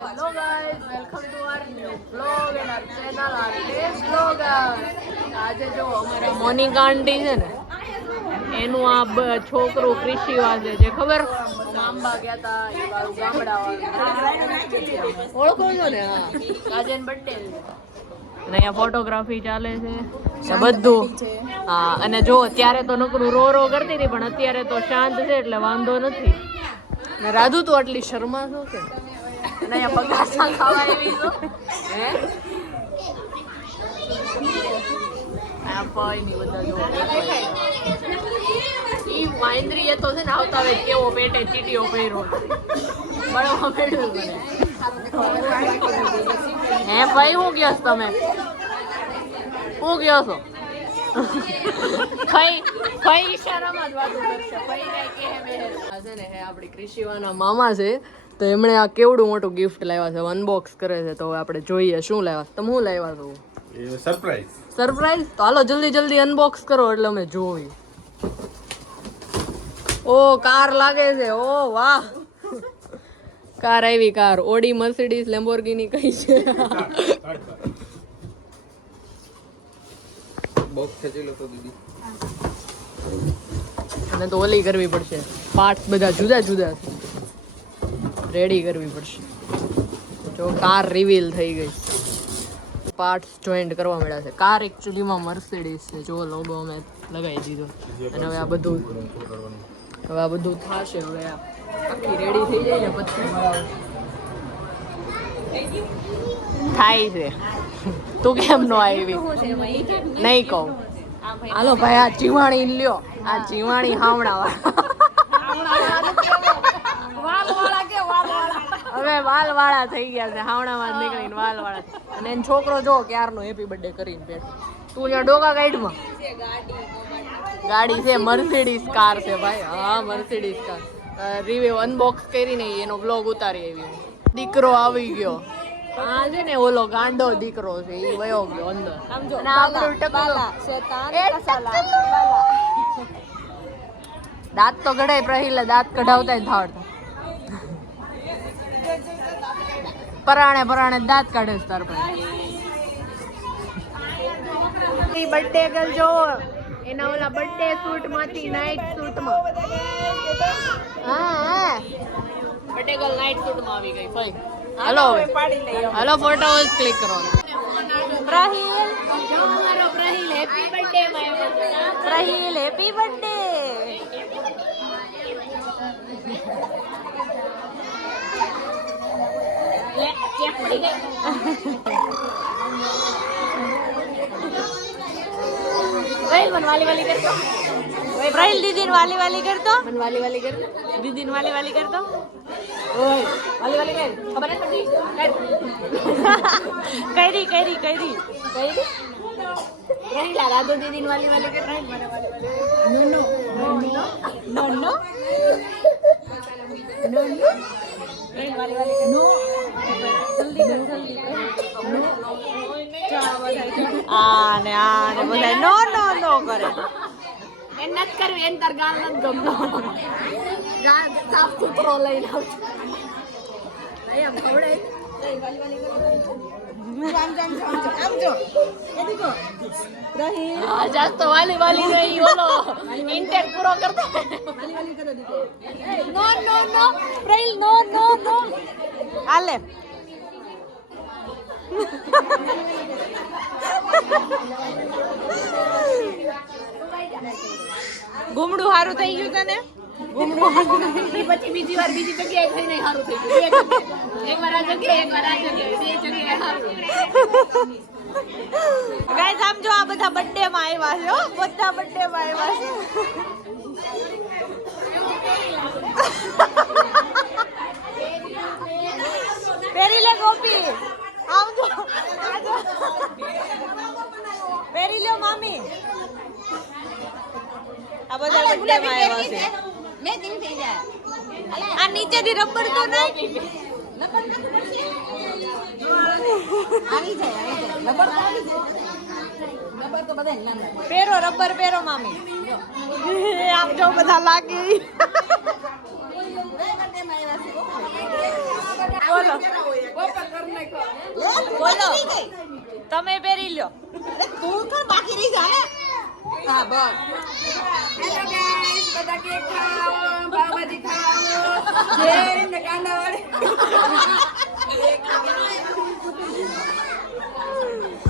Hello guys, welcome to our new vlog and our channel, our today's vlogger. આજે જો અમારા Monica આંટી છે ને એનું આ છોકરું કૃષિ વાંચે છે ખબર આંબા ગયા તા એ વાળું ગામડા વાળું ઓળખો છો ને હા આજે બર્થડે છે અને અહીંયા ફોટોગ્રાફી ચાલે છે બધું હા અને જો ત્યારે તો નકરું રો રો કરતી હતી પણ અત્યારે તો શાંત છે એટલે વાંધો નથી ને રાધુ તો આટલી શર્મા શું છે નયા પગાસા ખાવા આવી તો હે આ પાઈ ની બધા જો ઈ વાંદરી એ તો છે ને આવતા હવે કેવો પેટે ચીટીઓ પહેરો બળવા મેળ્યું મને હે ભાઈ હું ગયો તમે હું ગયો છો કઈ ઈશારામાં જ વાતો કરશે કઈ કઈ કે હે મેં આ છે ને હે આપણી કૃષિવાના મામા છે તો એમણે આ કેવડું મોટું ગિફ્ટ લાવ્યા છે અનબોક્સ કરે છે તો આપણે જોઈએ શું લાવ્યા તમે શું લાવ્યા છો સરપ્રાઈઝ તો હાલો જલ્દી જલ્દી અનબોક્સ કરો એટલે અમે જોઈએ ઓ કાર લાગે છે ઓ વાહ કાર આવી કાર ઓડી મર્સિડીઝ લેમ્બોર્ગિની કઈ છે બોક્સ ખેંચી લો તો દીદી અને તો ઓલી કરવી પડશે પાર્ટ્સ બધા જુદા જુદા છે રેડી કરવી પડશે જો કાર રિવીલ થઈ ગઈ પાર્ટ્સ જોઈન્ટ કરવા મળ્યા છે કાર એકચ્યુઅલીમાં મર્સિડીઝ છે જો લોગો અમે લગાવી દીધો અને હવે આ બધું થશે હવે આખી રેડી થઈ જાય ને પછી થાય છે તું કેમ નો આવી નહીં કહું હાલો ભાઈ આ ચીવાણી લ્યો આ ચીવાણી હાવણા હવે વાલ વાળા થઈ ગયા છે હાવણામાં જ નીકળીને વાલ વાળા અને એનો છોકરો જો ક્યારનો હેપી બર્થડે કરીને બેઠો તું ત્યાં ડોકા ગાઈડમાં ગાડી છે મર્સિડીઝ કાર છે ભાઈ હા મર્સિડીઝ કાર રિવ્યુ અનબોક્સ કરીને એનો બ્લોગ ઉતારી આવી દીકરો આવી ગયો આ છે ને ઓલો ગાંડો દીકરો છે એ વયો ગયો અંદર અને આપણું દાંત તો કઢાય પ્રહિલે દાંત કઢાવતા થાવડતા પરાણે દાંત કાઢે છે તાર પાસે બર્થડે ગર્લ જો એના ઓલા બર્થડે સૂટ માંથી નાઈટ સૂટ માં હા બર્થડે ગર્લ નાઈટ સૂટ માં આવી ગઈ ફાઈન હાલો ફોટો ક્લિક કરો પ્રહિલ અમારો પ્રહિલ હેપી બર્થડે પ્રહિલ હેપી બર્થડે वाली वाली कर दो प्राइल दीदी वाली वाली कर दो मन वाली वाली कर दो दीदी वाली वाली कर दो ओए वाली वाली कर खबर है समझी करी नहीं ला रहा दो दीदी वाली वाली कर रही वाली वाली नो वाली वाली नो जल्दी આને બધા નો કરે એન નત કરવી એન તાર ગાલ નત ગમતો ગાલ સાફ સુથરો લઈને આવજો લઈ આમ ખવડાય આમ જો એ દીકો રહી આ જાસ્તો વાલી નહીં ઓલો ઇન્ટેક પૂરો કરતો વાલી કરો દીકો નો પ્રેલ નો આલે ઘૂમડું સારું થઈ ગયું તને પછી બીજી વાર બીજી જગ્યાએ થઈ નહીં સારું થઈ ગયું એકવાર આ જગ્યાએ બે જગ્યાએ સારું ગાઈસ આમ જો આ બધા બર્થડે માં આવ્યા છે બધા બર્થડે માં આવ્યા છે પેરી લે ગોપી આમ જો પેરી લ્યો મામી આ બધા બર્થડે માં આવ્યા છે મેચિંગ થઈ જાય આ નીચેથી રબર તો નાખ આવી જાય રબર તો બધા પેરો રબર પેરો મામી આમ જો બધા લાગી બોલો બોલો તમે પહેરી લ્યો તું કર બાકી રહી જા હા બસ હેલો ગાઈસ બધા કેક ખાઓ પાવભાજી ખાઓ જય કાંદાવાળી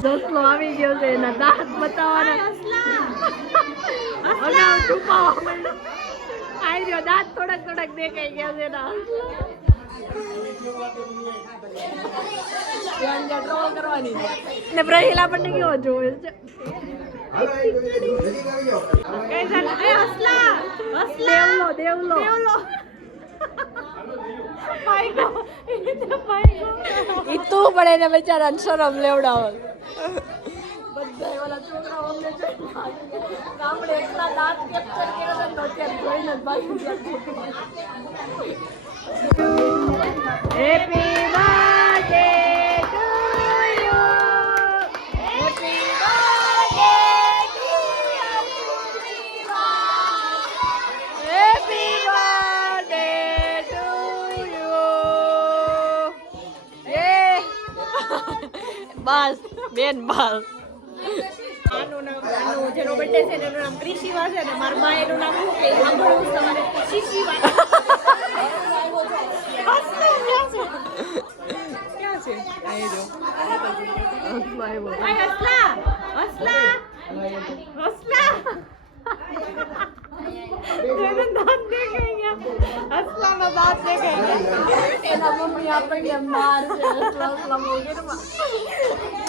દોસ્તો આવી ગયો છે એના દાંત બતાવવાના અગાઉ છુપાવવા માંડ્યો આવી રહ્યો દાંત થોડાક દેખાઈ ગયા છે એના ડ્રો કરવાની ને પ્રહીલ આપણને કેવો જોવે છે દેવલો ઈ તું પણ એને બિચારાને શરમ લેવડાવો બધા ઓલા છોકરાઓ અમને ગામડે એટલા દાંત કેપ્ચર કર્યા તો અત્યારે જોઈને જ ભાગી ગયા happy birthday to you happy birthday to you happy birthday to you બસ બેન બસ જેનો બર્થડે છે એનું નામ ક્રિશિવા છે ને મારા મા એનું નામ શું કે સાંભળવું તમારે શિશિવા ક્યાં છે આઈ જો હસલા જેને દાંત દેખાઈ ગયા હસલાનો દાંત દેખાઈ ગયા એના મમ્મી આપણને મારશે હસલા મોગેરમાં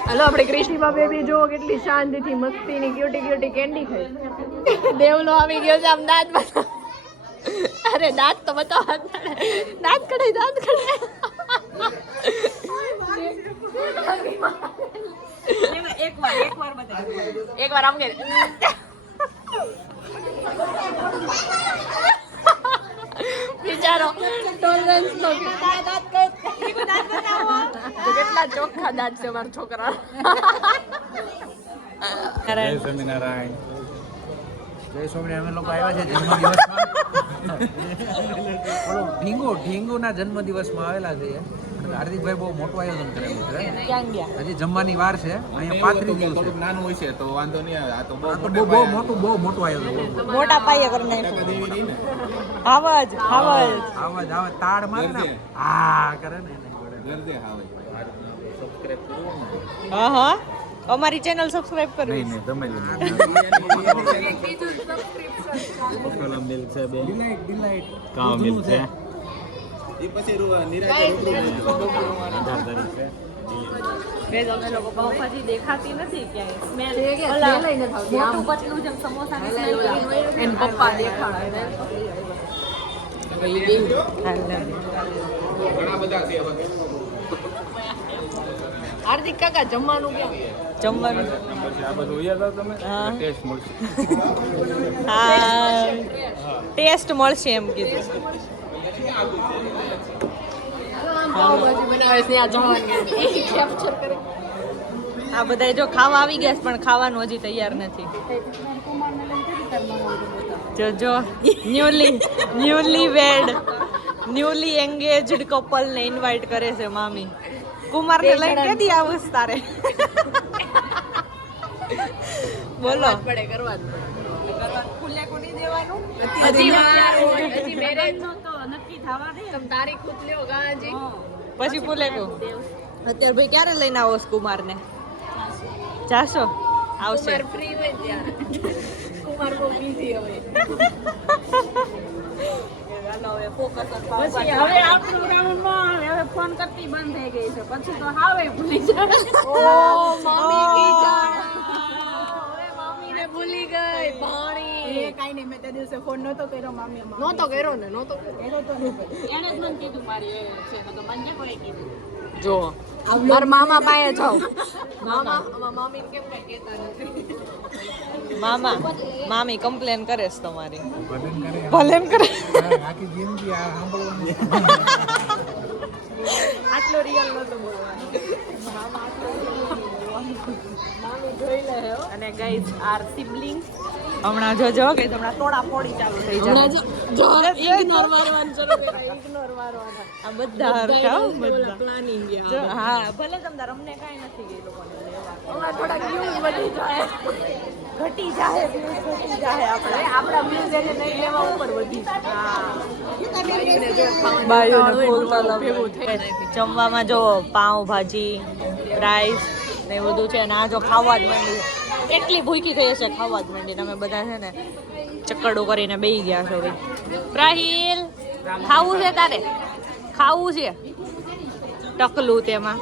હાલો આપણે કૃષ્ણિમા બેબી જો કેટલી શાંતિથી મસ્તીની ક્યુટી કેન્ડી ખાય દેવલો આવી ગયો છે આમ દાંત બતાવ અરે દાંત તો બતાવ દાંત કઢાય એકવાર આમ કે બિચારો ટોલરન્સ નો કેટલા ચોખ્ખા દાંત છે મારા છોકરા જય સ્વામિનારાયણ અમે લોકો આવ્યા છે જન્મદિવસમાં ઢીંગુના જન્મદિવસમાં આવેલા છે હાર્દિકભાઈ બહુ મોટું આયોજન કરેલું છે હજી જમવાની વાર છે અહીંયા 35 દિવસ નાનું હોય છે તો વાંધો નહીં આવે આ તો બહુ મોટું આયોજન મોટા પાયે કરી નાખ્યું આવાજ તાળ મારે ને હા કરે ને હા અમારી ચેનલ સબસ્ક્રાઇબ કરો નહીં તમે મિલ્ક છે બે ડિલાઇટ કાવ મિલ્ક છે એ પછી અમે લોકો પાવભાજી દેખાતી નથી ક્યાંય સ્મેલ મોટું પતલું જેમ સમોસાની સ્મેલ એન પપ્પા દેખાડે હાર્દિક કાકા જમવાનું ક્યાં જમવાનું આ બધું ઉયા તમે ટેસ્ટ મળશે હા ટેસ્ટ મળશે એમ કીધું પાવભાજી બનાવે છે આ જમવાનું કેપ્ચર કરે આ બધા જો ખાવા આવી ગયા છે પણ ખાવાનું હજી તૈયાર નથી જો ન્યૂલી એંગેજડ કપલ ને ઇન્વાઇટ કરે છે મામી કુમાર ને લઈને કેદી આવું તારે બોલો પડે કરવા ખુલ્લે કોની દેવાનું હજી મેરેજ તો નક્કી થવા દે તમ તારીખ ખુદ લ્યો ગાજી પછી ફૂલે કો અત્યારે ભાઈ ક્યારે લઈને આવો કુમાર ને જાશો આવશે કુમાર ફ્રી હોય ત્યારે કુમાર બહુ બિઝી હોય પછી હવે આપણું રાઉન્ડમાં હવે ફોન કરતી બંધ થઈ ગઈ છે પછી તો હાવે ભૂલી જાય ઓ મમ્મી કી જાણ હવે મમ્મીને ભૂલી ગઈ પાણી કાઈ નહીં મેં તે દિવસે ફોન નતો કર્યો મામી નહોતો કર્યો ને એને જ મને કીધું મારી છે તો મને કોઈ કીધું જો મારા મામા પાસે જાવ મામી કેમ કઈ કહેતા નથી મામી કમ્પ્લેન કરે છે તમારી ભલે કરે આખી જિંદગી આ સાંભળવાની આટલો રિયલ નતો મામી જોઈ લે અને ગાઈઝ આર સિબલિંગ્સ હમણાં જોજો કે હમણાં તોડા ફોડી ચાલુ થઈ જાય ઇગ્નોર મારવાનું શરૂ કર્યું ઇગ્નોર મારવાના આ બધા હરખા હો, બધા પ્લાનિંગ જો હા ભલે તમતાર અમને કાંઈ નથી ગઈ લોકોને લેવા અમાર થોડા વ્યૂઝ વધી જાય ઘટી જાહે views ઘટી જાહે આપણે આપણા વ્યૂઝ એને નહીં લેવા ઉપર વધી બાયોને ફૂલ તલબ ભેગું થઈ જમવામાં જો પાઉં ભાજી રાઈસ ને એ બધું છે ને આ જો ખાવા જ માંડી એટલી ભૂખી થઈ હશે ખાવા જ માંડી અમે બધા છે ને ચક્કડું કરીને બેસી ગયા છો ભાઈ પ્રાહિલ ખાવું છે તારે ખાવું છે ટકલું તેમાં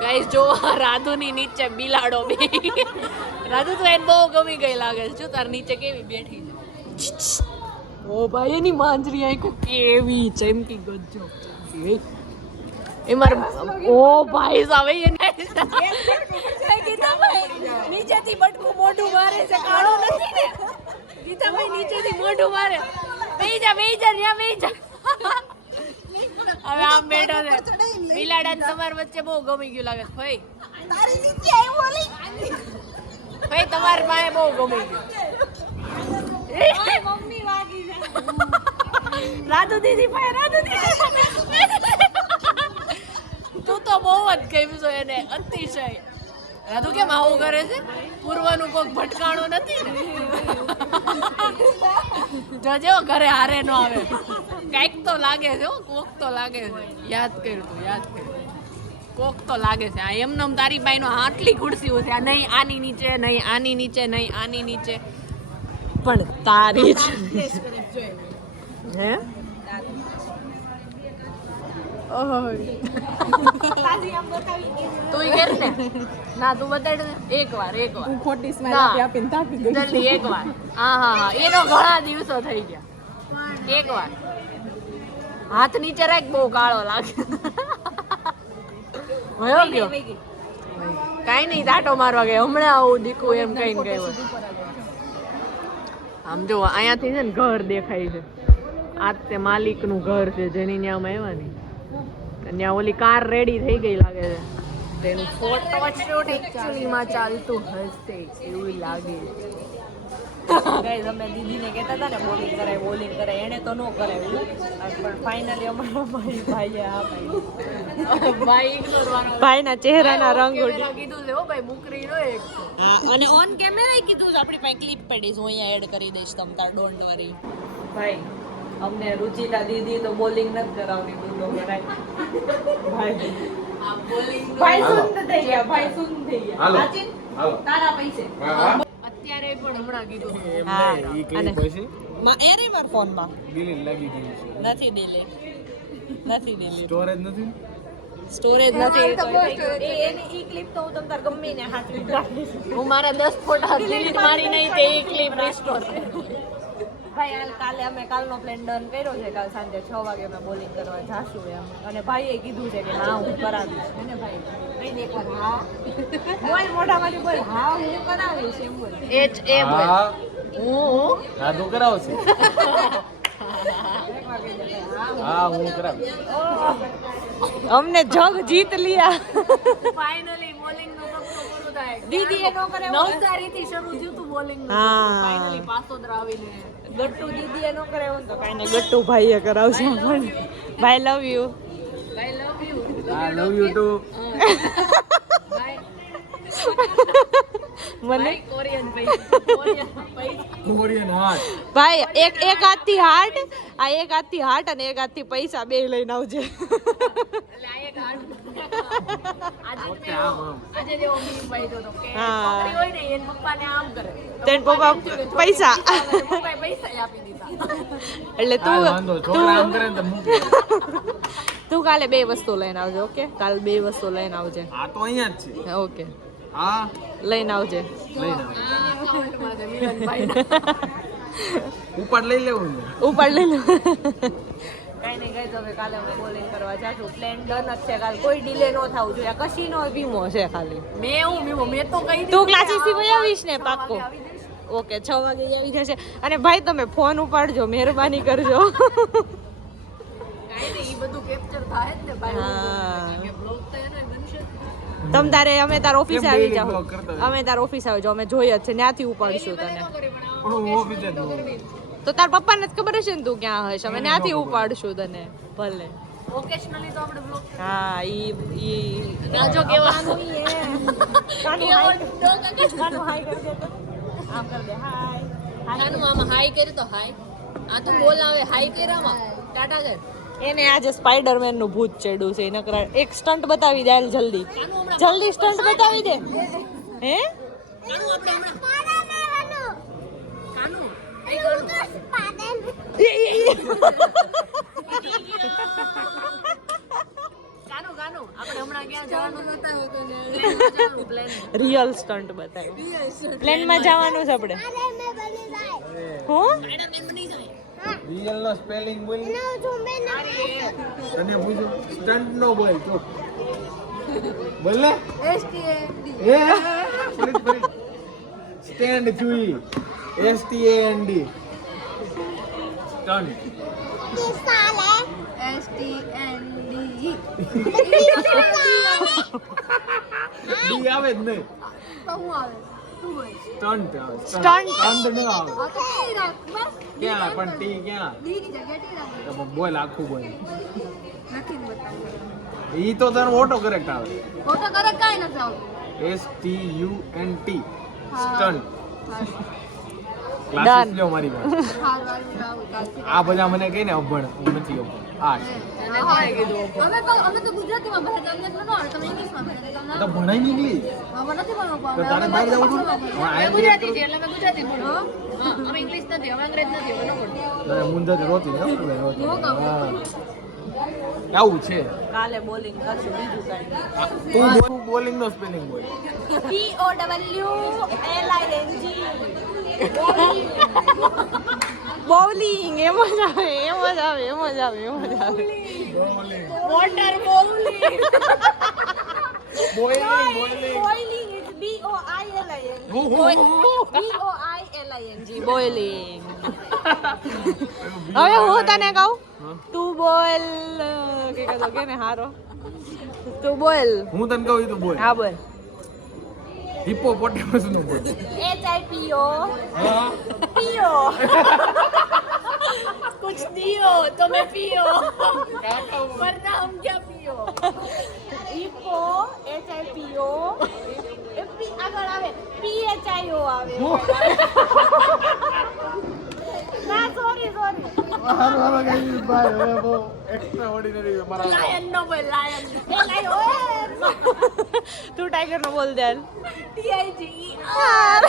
ગાઈસ જો રાધુની નીચે બિલાડો બે રાધુ તો એને બહુ ગમી ગઈ લાગે છે જો તાર નીચે કેવી બેઠી છે ઓ ભાઈ એની માંજરી આંખો કેવી ચમકી ગજો એ માર ઓ ભાઈ સાવે એને ગીતાભાઈ નીચેથી બટકું મોઢું મારે છે કાળો નથી ને ગીતાભાઈ નીચેથી મોઢું મારે બેહી જા ત્યાં બેહી જા હવે આમ બેઠો છે બિલાડાને તમાર વચ્ચે બહુ ગમી ગયું લાગે છે ભાઈ તારી નીચે આવ્યો ઓલી ભાઈ તમાર પાસે બહુ ગમી ગયું મમ્મી વાગી જાય રાધુ દીદી ભાઈ રાધુ દીદી તું તો બહુ જ ગમ્યું છે એને અતિશય રાધુ કેમ આવું કરે છે પૂર્વનું કોક ભટકાણું નથી ને જોજો ઘરે હારે ન આવે કઈક તો લાગે છે હો કોક તો લાગે છે યાદ કર કોક તો લાગે છે આ એમનેમ તારી બાઈ નો આટલી ખુરશીઓ છે આ નહીં આની નીચે નહીં આની નીચે નહીં આની નીચે પણ તારી જ હે તું કેર ને ના તું બતાડ એકવાર હું ખોટી સ્માઈલ ના. આપીને તાપી ગઈ જલ્દી એકવાર હા એનો ઘણા દિવસો થઈ ગયા એકવાર હાથ નીચે રાખ બહુ કાળો લાગે વયો ગયો કાઈ નહીં દાટો મારવા ગયો હમણાં આવું દીકું એમ કહીને ગયો આમ જો અહીંયાથી છે ને ઘર દેખાય છે આ તે માલિકનું ઘર છે જેની ન્યામ આવ્યા ને ત્યાં ઓલી કાર રેડી થઈ ગઈ લાગે છે તેનું ફોટોશૂટ એકચ્યુઅલીમાં ચાલતું હશે એવું લાગે ગાઈસ અમે દીદીને કહેતા હતા ને બોલિંગ કરાય એને તો ન કરાવ્યું પણ ફાઇનલી અમારા ભાઈએ હા પાડી ભાઈ ઇગ્નોર વાળો ભાઈના ચહેરાના રંગ કેમેરા કીધું છે હો ભાઈ બુકરી નો એક હા અને ઓન કેમેરા કીધું છે આપણી પાસે ક્લિપ પડી છે હું અહીંયા એડ કરી દઈશ તમ તાર ડોન્ટ વરી ભાઈ અમને રુચિતા દીદી તો બોલિંગ નથી કરાવની દૂધો કરાય ભાઈ આ બોલિંગ ભાઈ સુંદ થઈ ગયા ભાઈ સુંદ થઈ ગયા હાલો. સાચીન હાલો. તારા પૈસે અત્યારે પણ હમણાં કીધું હા ઈ અને ક્લિપ હશે એરે માર ફોનમાં ડિલીટ લાગી ગઈ છે નથી ડિલીટ સ્ટોરેજ નથી સ્ટોરેજ નથી તો એની ઈ ક્લિપ તો હું તમ તાર ગમે ને હાથવી રાખીશ હું મારા 10 ફોટા ડિલીટ મારી નહીં તે એક ક્લિપ રિસ્ટોર ભાઈ હાલ કાલે અમે કાલનો પ્લાન ડન કર્યો છે કાલ સાંજે 6 વાગે અમે બોલિંગ કરવા જાશું એમ અને ભાઈએ કીધું છે કે હા હું કરાવીશ હે ને ભાઈ કઈ દે એકવાર હા બોલ મોઢામાંથી બોલ હા હું કરાવીશ એમ બોલ એચ એ બોલ હું હા તો કરાવશે હા હું કરાવીશ અમને જગ જીત લિયા ફાઇનલી બોલિંગ નું સપનું પૂરું થાય દીદી એ નો કરે નવસારી થી શરૂ થયું તું બોલિંગ નું હા. ફાઇનલી પાસોદર આવીને ગટ્ટુ દીદી એ નો કરે એવું તો કાઈ નહીં ગટ્ટુ ભાઈએ કરાવશે આપણને ભાઈ લવ યુ ભાઈ લવ યુ આ લવ યુ ટુ ભાઈ મને કોરિયન ભાઈ કોરિયન હાર્ટ ભાઈ એક હાથથી હાર્ટ આ એક હાથથી હાર્ટ અને એક હાથથી પૈસા બે લઈને આવજે એટલે આ એક હાથ ઓકે આમ આજે જેવો મીમ ભાઈ તો કે હા. છોકરી હોય ને એન પપ્પાને આમ કરે તેન પપ્પા પૈસા પપ્પાએ પૈસા આપી દીધા એટલે તું વાંધો છોકરા આમ કરે ને તો મૂકી તું કાલે 2 વસ્તુ લઈને આવજે ઓકે કાલ 2 વસ્તુ લઈને આવજે આ તો અહીંયા જ છે ઓકે હા લઈને આવજે લઈને આ અકાઉન્ટમાં છે મિલનભાઈ ઉપાડ લઈ લેવું ને ઉપાડ લઈ લો કાઈ નહીં ગઈ તો કાલે અમે બોલિંગ કરવા જાશું પ્લાન ડન જ છે કાલ કોઈ ડિલે ન થાવું જોઈએ આ કશીનો વીમો છે ખાલી મેં તો કહી તું ક્લાસીસ થી પછી આવીશ ને પાક્કો ઓકે 6 વાગે આવી જશે અને ભાઈ તમે ફોન ઉપાડજો મહેરબાની કરજો કાઈ નહીં ઈ બધું કેપ્ચર થાય જ ને ભાઈ હા. કે બ્લોગ તો એનો બનશે તમ તારે અમે તાર ઓફિસે કેમ આવી daily જાવ vlog કરતા હોય? અમે તાર ઓફિસે આવી જાવ અમે જોઈએ જ છે ત્યાંથી ઉપાડશું તને પણ હું ઓફિસે જ હોઉં. તો તાર પપ્પાને જ ખબર હશે ને તું ક્યાં હશે અમે ત્યાંથી ઉપાડશું તને ભલે ઓકેશનલી તો આપણે બ્લોગ હા ઈ ગાજો કેવા નાનું આમાં હાઈ કરી તો હાઈ આ તો બોલ આવે હાઈ કર્યામાં ટાટા કર એને આજે સ્પાઈડરમેન નું ભૂત ચડ્યું છે એના કરા એક સ્ટન્ટ બતાવી દે જલ્દી જલ્દી સ્ટન્ટ બતાવી દે હે કાનું આપણે હમણાં કાનું કાનું આપણે હમણાં ક્યાં જવાનું બતાવ્યું તો પ્લાન રિયલ સ્ટન્ટ બતાવ્યું પ્લેનમાં જવાનું છે આપણે હું રિયલ નો સ્પેલિંગ બોલ તને પૂછું સ્ટન્ટ નો બોલ ચૂપ બોલ ને STAND એ ફરી સ્ટેન્ડ ચુઈ STAND સ્ટન્ટ ડી આવે જ નહીં સ્ટન્ટ આવે સ્ટન્ટ ન આવે ક્યાં પણ ટી ક્યાં તો બોલ આખું બોલ ઈ તો તારો ઓટો કરેક્ટ આવે STUNT સ્ટન્ટ ક્લાસીસ લ્યો મારી પાસે આ બધા મને કહીને અભણ હું નથી અભણ આ છે તો ભણાય નહીં ઇંગ્લિશ તો તારે બહાર જવું હતું ગુજરાતી છે એટલે મેં ગુજરાતી ભણો અમે ઇંગ્લિશ નથી અમે અંગ્રેજ નથી અમે ન ભણો મુંદર રોતી ને રોતી આવું છે કાલે બોલિંગ કરશું બીજું કાંઈ તું બોલિંગ નો સ્પેલિંગ બોલ બોલિંગ એમ જ આવે વોટર બોલિંગ બોલિંગ બોલિંગ હવે હું તને કહું તું બોલ કે ને હારો તું બોલ હું તને કહું ઈ તો બોલ હા બોલ હિપ્પોપોટેમસ નો બોલ HIPO હા पियो कुछ दियो तो मैं पियो वरना हम क्या पियो હિપ્પો HIPO આગળ આવે PHIO આવે ના સોરી હારો હારો ગાઈ ભાઈ હવે બહુ એક્સ્ટ્રા ઓર્ડિનરી મારા लायन नो बोल लायन તું ટાઈગર નો બોલ દે TIGER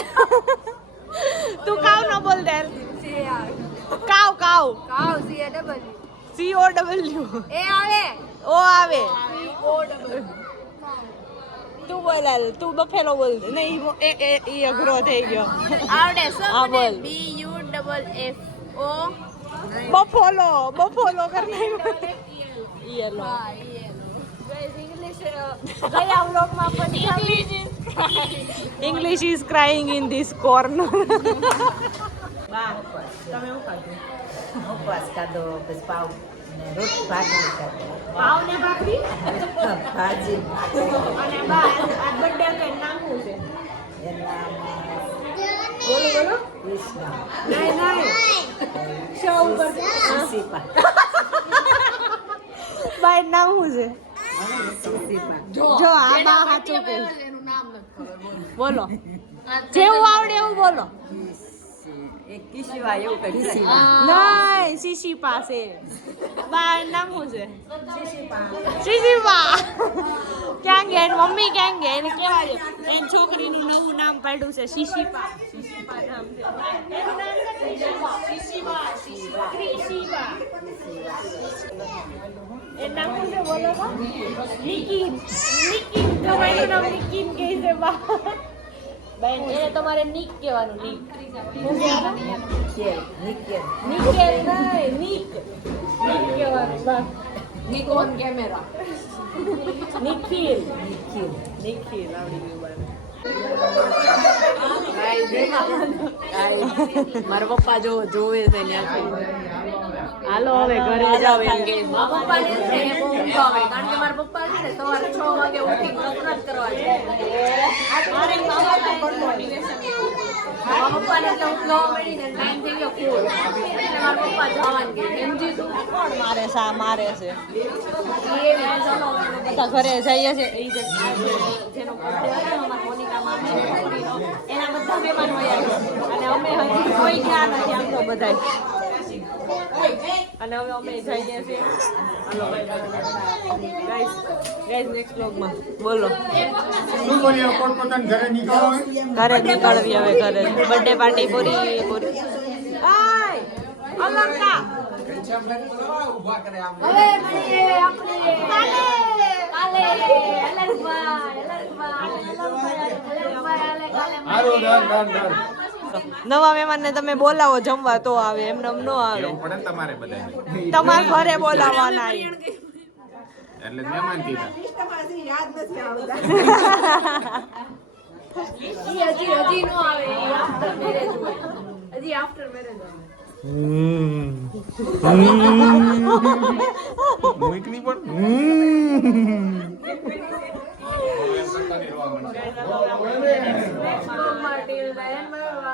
તું કાવ નો બોલ દે કાવ काव CAW COW ए आवे ઓ આવે COW તું બોલ હાલ તું બફેલો બોલ દે નહીં ઈ અઘરો થઈ ગયો आवड़े हाँ, सब बोल। BUFFO બફોલો કર યેલો ગયા વ્લોગમાં English is crying in this corner બા તમે શું ખાધું ઉપવાસ ખાધો પછી પાવ ને રોટી ભાખરી ખાધો પાવ ને ભાખરી ભાજી અને બા આ બર્થડે કે નામ શું છે એના બોલો કૃષ્ણ નહીં શો ઉપર સીસીપા બાય નામ શું છે સીસીપા જો આ બા સાચું કે એનું નામ નથી ખબર બોલો જેવું આવડે એવું બોલો એક કિશવા એવું કરી સીસીપા નહીં શીશી પાસે બા નામ શું છે શીશીપા ક્યાં ગયા એની મમ્મી ક્યાં ગયા એને કેવા દે એની છોકરીનું નવું નામ પાડ્યું છે શીશીપા નામ છે એનું નામ છે શીશીપા એનું નામ શું છે બોલો તો નિકિન તમારું નામ નિકિન કહે છે બા બેન એને તમારે નિક કહેવાનું નિક શું કહેવાનું નિકેલ નિકેલ નહીં નિક કહેવાનું બસ નિકોન કેમેરા નિખિલ નિખિલ નિખિલ આવડી ગયું બસ મારા પપ્પા જો જોવે છે ત્યાંથી હાલો હવે ઘરે જાવ એમ કે મારા પપ્પા જે છે એ બહુ ઊંઘા આવે કારણ કે મારા પપ્પા છે ને સવારે 6 વાગે ઉઠી કસરત કરવા જાય મારે બાબા મોટિવેશન મારા પપ્પાને એટલે હું જોવા મળી ને ટાઈમ થઈ ગયો ફૂલ એટલે મારા પપ્પા જવાનું કે સમજી તું કોણ મારે મારે છે એ મેં ચાલો બધા ઘરે જઈએ છે એ જે જેનો birthday હતો ને અમારા મોનિકા મામીનો છોકરીનો, એના બધા મહેમાન વયા ગયા અને અમે હજી કોઈ ગયા નથી આમ તો બધાય. અને હવે અમે જઈએ છીએ ગાઈસ નેક્સ્ટ વ્લોગમાં બોલો ઘરે નીકળવી હવે ઘરે બર્થડે પાર્ટી પૂરી આય અલંકા ઊભા કરે આમ હવે મળીએ આપણે કાલે નવા મહેમાનને તમે બોલાવો જમવા તો આવે એમને ન આવે એવું પડે ને તમારે બધાને તમારે ઘરે બોલાવવાના એટલે મહેમાન કીધા હજી નો આવે આફ્ટર મેરેજ હોય હજી આફ્ટર મેરેજ હોય મોઈકની પણ Next vlog માં till then, bye bye.